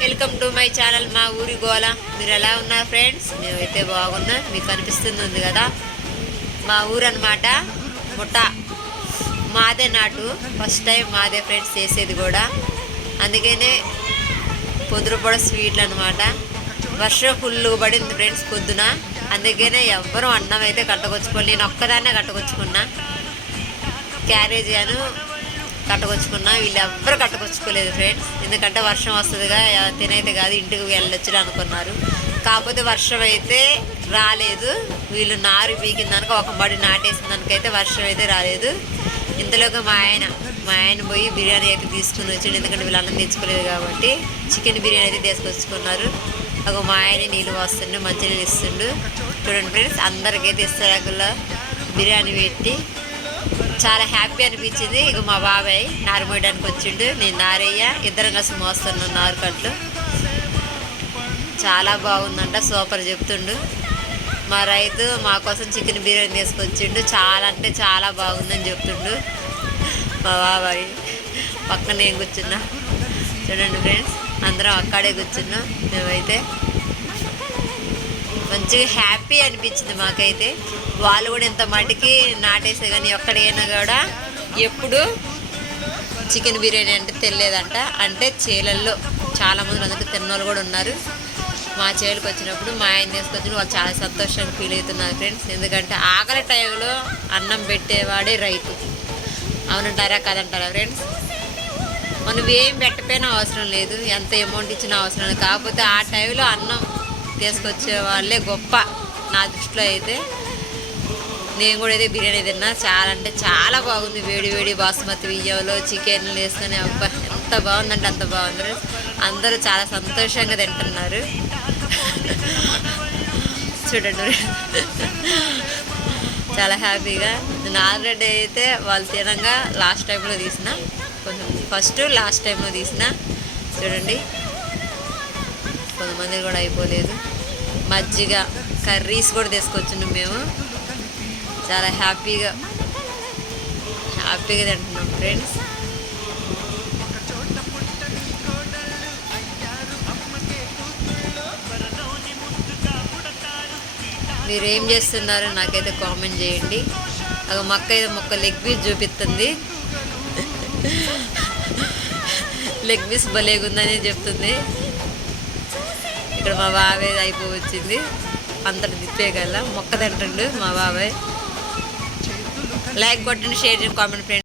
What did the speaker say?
Welcome to my channel మా ఊరి గోల. మీరు ఎలా ఉన్నారు ఫ్రెండ్స్ మేమైతే బాగున్నా. మీకు అనిపిస్తుంది కదా? మా ఊరు అనమాట ముఠ. మాదే నాటు. ఫస్ట్ టైం మాదే ఫ్రెండ్స్ చేసేది కూడా. అందుకనే పొద్దుపడ స్వీట్లు అనమాట వర్షం ఫుల్ పడింది ఫ్రెండ్స్ పొద్దున. అందుకనే ఎవ్వరూ అన్నం అయితే కట్టకొచ్చుకోలేదు నేను ఒక్కదాన్నే కట్టకొచ్చుకున్నా క్యారేజ్ గాను కట్టకొచ్చుకున్నా వీళ్ళు ఎవ్వరు కట్టకొచ్చుకోలేదు ఫ్రెండ్స్. ఎందుకంటే వర్షం వస్తుందిగా తినైతే కాదు ఇంటికి వెళ్ళొచ్చు అనుకున్నారు. కాకపోతే వర్షం అయితే రాలేదు. వీళ్ళు నారు పీకిందనుక ఒక మడి నాటేసిందనుకైతే వర్షం అయితే రాలేదు. ఇంతలోకి మా ఆయన మా ఆయన పోయి బిర్యానీ అయితే తీసుకుని వచ్చిండు. ఎందుకంటే వీళ్ళు అన్నం తెచ్చుకోలేదు కాబట్టి చికెన్ బిర్యానీ అయితే తీసుకొచ్చుకున్నారు. ఒక మా ఆయన నీళ్ళు వస్తుండు మంచి నీళ్ళు ఇస్తుండు. చూడండి ఫ్రెండ్స్ అందరికైతే ఇస్తారు బిర్యానీ పెట్టి. చాలా హ్యాపీ అనిపించింది. ఇక మా బాబాయ్ నారుమోయడానికి వచ్చిండు. నేను నారయ్య ఇద్దరం కలిసి మోస్తున్నాం నారుకట్లు చాలా బాగుందంట సూపర్ చెప్తుండు. మా రైతు మా కోసం చికెన్ బిర్యానీ తీసుకొచ్చిండు. చాలా అంటే చాలా బాగుందని చెప్తుండు మా బాబాయ్. పక్కన నేను కూర్చున్నా. చూడండి ఫ్రెండ్స్ అందరం అక్కడే కూర్చున్నాం. మేమైతే మంచిగా హ్యాపీ అనిపించింది మాకైతే. వాళ్ళు కూడా ఇంత మటుకి నాటేసే కానీ ఎక్కడైనా కూడా ఎప్పుడు చికెన్ బిర్యానీ అంటే తెలియదంట. అంటే చేలల్లో చాలామంది అందరికీ తిన్నోళ్ళు కూడా ఉన్నారు. మా చేలకు వచ్చినప్పుడు మా ఆయన తీసుకొచ్చిన వాళ్ళు చాలా సంతోషంగా ఫీల్ అవుతున్నారు ఫ్రెండ్స్ ఎందుకంటే ఆకలి టైంలో అన్నం పెట్టేవాడే రైతు. అవునంటారా కదంటారా ఫ్రెండ్స్ మనం ఏం పెట్టపోయినా అవసరం లేదు. ఎంత అమౌంట్ ఇచ్చినా అవసరం లేదు. కాకపోతే ఆ టైంలో అన్నం తీసుకొచ్చే వాళ్ళే గొప్ప నా దృష్టిలో అయితే. నేను కూడా అయితే బిర్యానీ తిన్నా. చాలా అంటే చాలా బాగుంది. వేడి వేడి బాస్మతి బియ్యంలో చికెన్ వేసుకొని అబ్బా ఎంత బాగుందంటే అంత బాగుంది అందరూ చాలా సంతోషంగా తింటున్నారు. చూడండి చాలా హ్యాపీగా. నేను ఆల్రెడీ అయితే వాళ్ళు తినగా లాస్ట్ టైంలో తీసిన. కొంచెం ఫస్ట్ లాస్ట్ టైంలో తీసిన. చూడండి. కొంతమంది కూడా అయిపోలేదు. మజ్జిగ కర్రీస్ కూడా తీసుకొచ్చిండు మేము. చాలా హ్యాపీగా హ్యాపీగా తింటున్నాం ఫ్రెండ్స్. మీరు ఏం చేస్తున్నారో నాకైతే కామెంట్ చేయండి. ఒక మొక్క అయితే మొక్క లెగ్ పీస్ చూపిస్తుంది. లెగ్ పీస్ భలేగుందని చెప్తుంది. ఇక్కడ మా బాబాయ్ అయిపోవచ్చింది అంతటి తిప్పేగల మొక్క తింటుండు మా బాబాయ్. లైక్ కొట్టండి షేర్ కామెంట్ ఫ్రెండ్